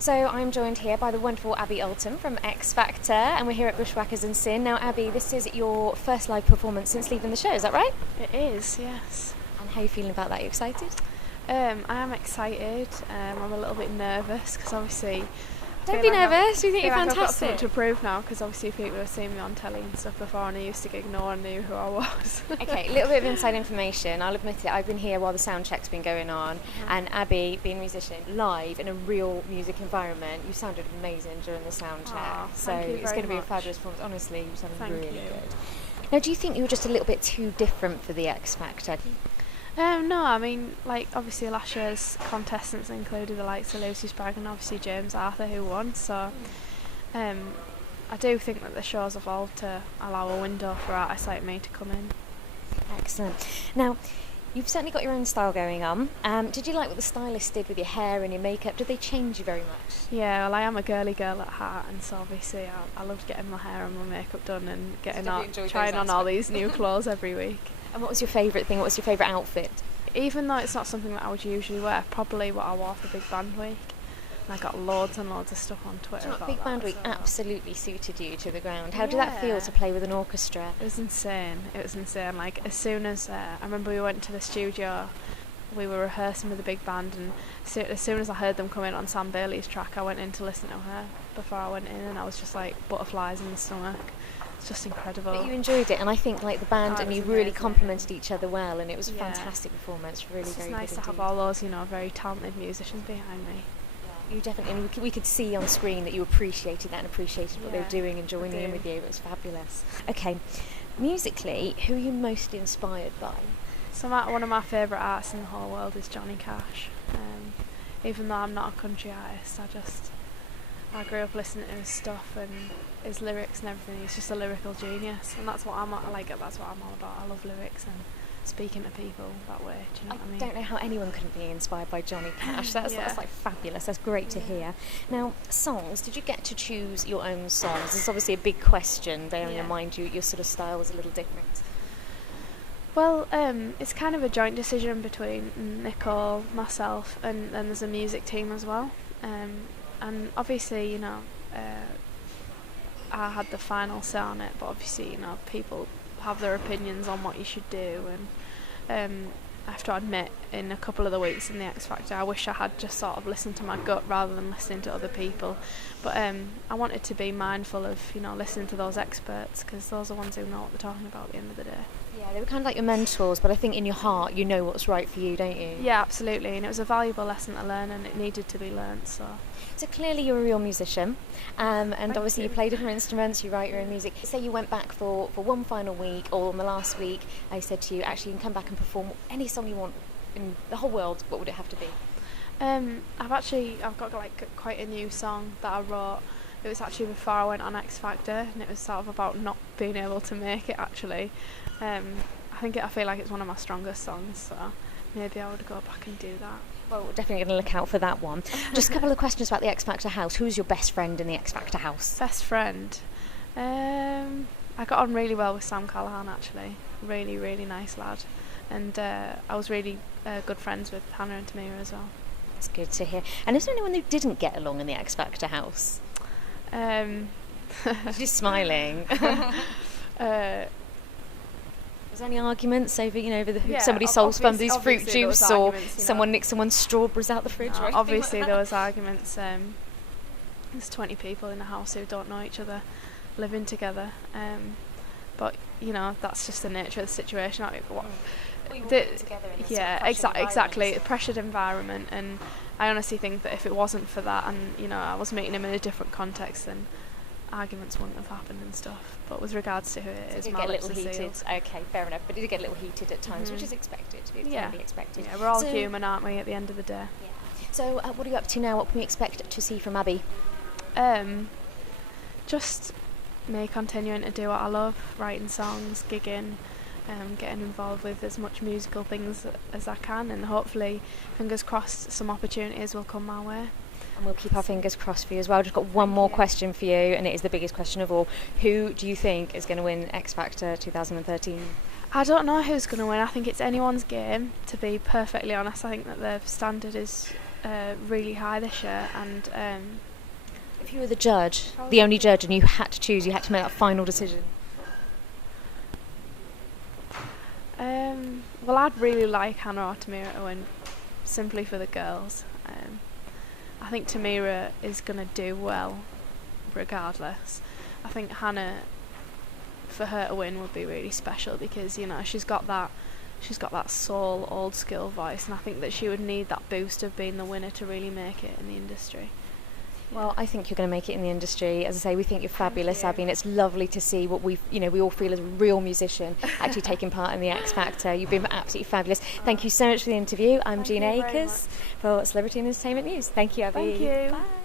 So I'm joined here by the wonderful Abi Alton from X Factor, and we're here at Bushwhackers and Sin. Now, Abi, this is your first live performance since leaving the show, is that right? It is, yes. And how are you feeling about that? Are you excited? I am excited. I'm a little bit nervous because obviously... Don't be nervous, you think you're fantastic. I've got something to prove now because obviously people have seen me on telly and stuff before, and I used to gig no one knew who I was. Okay, a little bit of inside information. I'll admit it, I've been here while the sound check's been going on, and Abi, being a musician, live in a real music environment, you sounded amazing during the sound check. So it's going to be a fabulous performance. Honestly, you sounded really good. Now, do you think you were just a little bit too different for the X Factor? No, I mean, like, obviously last year's contestants included the likes of Lucy Sprague and obviously James Arthur, who won, so I do think that the show's evolved to allow a window for artists like me to come in. Excellent. Now, you've certainly got your own style going on. Did you like what the stylist did with your hair and your makeup? Did they change you very much? Yeah, well, I am a girly girl at heart, and so obviously I loved getting my hair and my makeup done and trying on all these new clothes every week. And what was your favourite thing? What was your favourite outfit? Even though it's not something that I would usually wear, probably what I wore for Big Band Week. And I got loads and loads of stuff on Twitter about Big Band Week absolutely suited you to the ground. How did that feel to play with an orchestra? It was insane. It was insane. Like, as soon as I remember we went to the studio, we were rehearsing with the big band, and as soon as I heard them come in on Sam Bailey's track, I went in to listen to her before I went in, and I was just like butterflies in the stomach. It's just incredible. But you enjoyed it, and I think like the band and you really complemented each other well, and it was a fantastic performance. Really, it's very nice good to have all those, very talented musicians behind me. You definitely, and we could see on screen that you appreciated that and appreciated what they were doing and joining in with you. It was fabulous. Okay, musically, who are you most inspired by? So one of my favourite artists in the whole world is Johnny Cash. Even though I'm not a country artist, I grew up listening to his stuff and his lyrics and everything. He's just a lyrical genius, and that's what I'm like. That's what I'm all about. I love lyrics and speaking to people that way. Do you know what I mean? I don't know how anyone couldn't be inspired by Johnny Cash. That's like fabulous. That's great to hear. Now, songs. Did you get to choose your own songs? It's obviously a big question. Bearing in mind your sort of style was a little different. Well, it's kind of a joint decision between Nicole, myself, and then there's a music team as well. And obviously, I had the final say on it, but obviously, people have their opinions on what you should do, and I have to admit, in a couple of the weeks in the X Factor, I wish I had just sort of listened to my gut rather than listening to other people. But I wanted to be mindful of, listening to those experts, because those are the ones who know what they're talking about at the end of the day. Yeah, they were kind of like your mentors, but I think in your heart you know what's right for you, don't you? Yeah, absolutely, and it was a valuable lesson to learn, and it needed to be learnt. So clearly you're a real musician, and obviously you play different instruments, you write your own music. Say you went back for one final week, or on the last week, I said to you, actually you can come back and perform any song you want in the whole world, what would it have to be? I've got like quite a new song that I wrote. It was actually before I went on X Factor, and it was sort of about not being able to make it actually. I feel like it's one of my strongest songs, so maybe I would go back and do that. Well, we're definitely going to look out for that one. Just a couple of questions about the X Factor house. Who's your best friend in the X Factor house? Best friend? I got on really well with Sam Callahan, actually. Really, really nice lad. And I was really good friends with Hannah and Tamira as well. That's good to hear. And is there anyone who didn't get along in the X Factor house? She's smiling. Was there any arguments over, somebody sold somebody's fruit juice, or someone nicked someone's strawberries out the fridge? No, obviously there was arguments. There's 20 people in the house who don't know each other, living together. But that's just the nature of the situation. Exactly. A pressured environment, and I honestly think that if it wasn't for that, and I was meeting him in a different context, then arguments wouldn't have happened and stuff. But with regards to who it is, my lips are sealed. Okay, fair enough. But it did get a little heated at times, which is expected. It's can be expected. Yeah, we're all human, aren't we? At the end of the day. Yeah. So, what are you up to now? What can we expect to see from Abi? Just me continuing to do what I love, writing songs, gigging, getting involved with as much musical things as I can, and hopefully, fingers crossed, some opportunities will come my way. And we'll keep our fingers crossed for you as well. I've just got one more question for you, and it is the biggest question of all. Who do you think is going to win X Factor 2013? I don't know who's going to win. I think it's anyone's game, to be perfectly honest. I think that the standard is really high this year, and if you were the judge, the only judge, and you had to choose, you had to make that final decision. Well, I'd really like Hannah or Tamira to win, simply for the girls. I think Tamira is going to do well regardless. I think Hannah, for her to win, would be really special because, you know, she's got that soul, old school voice, and I think that she would need that boost of being the winner to really make it in the industry. Well, I think you're going to make it in the industry. As I say, we think you're fabulous, Abby, and it's lovely to see what we all feel as a real musician actually taking part in the X Factor. You've been absolutely fabulous. Thank you so much for the interview. I'm Gina Akers for Celebrity and Entertainment News. Thank you, Abby. Thank you. Bye.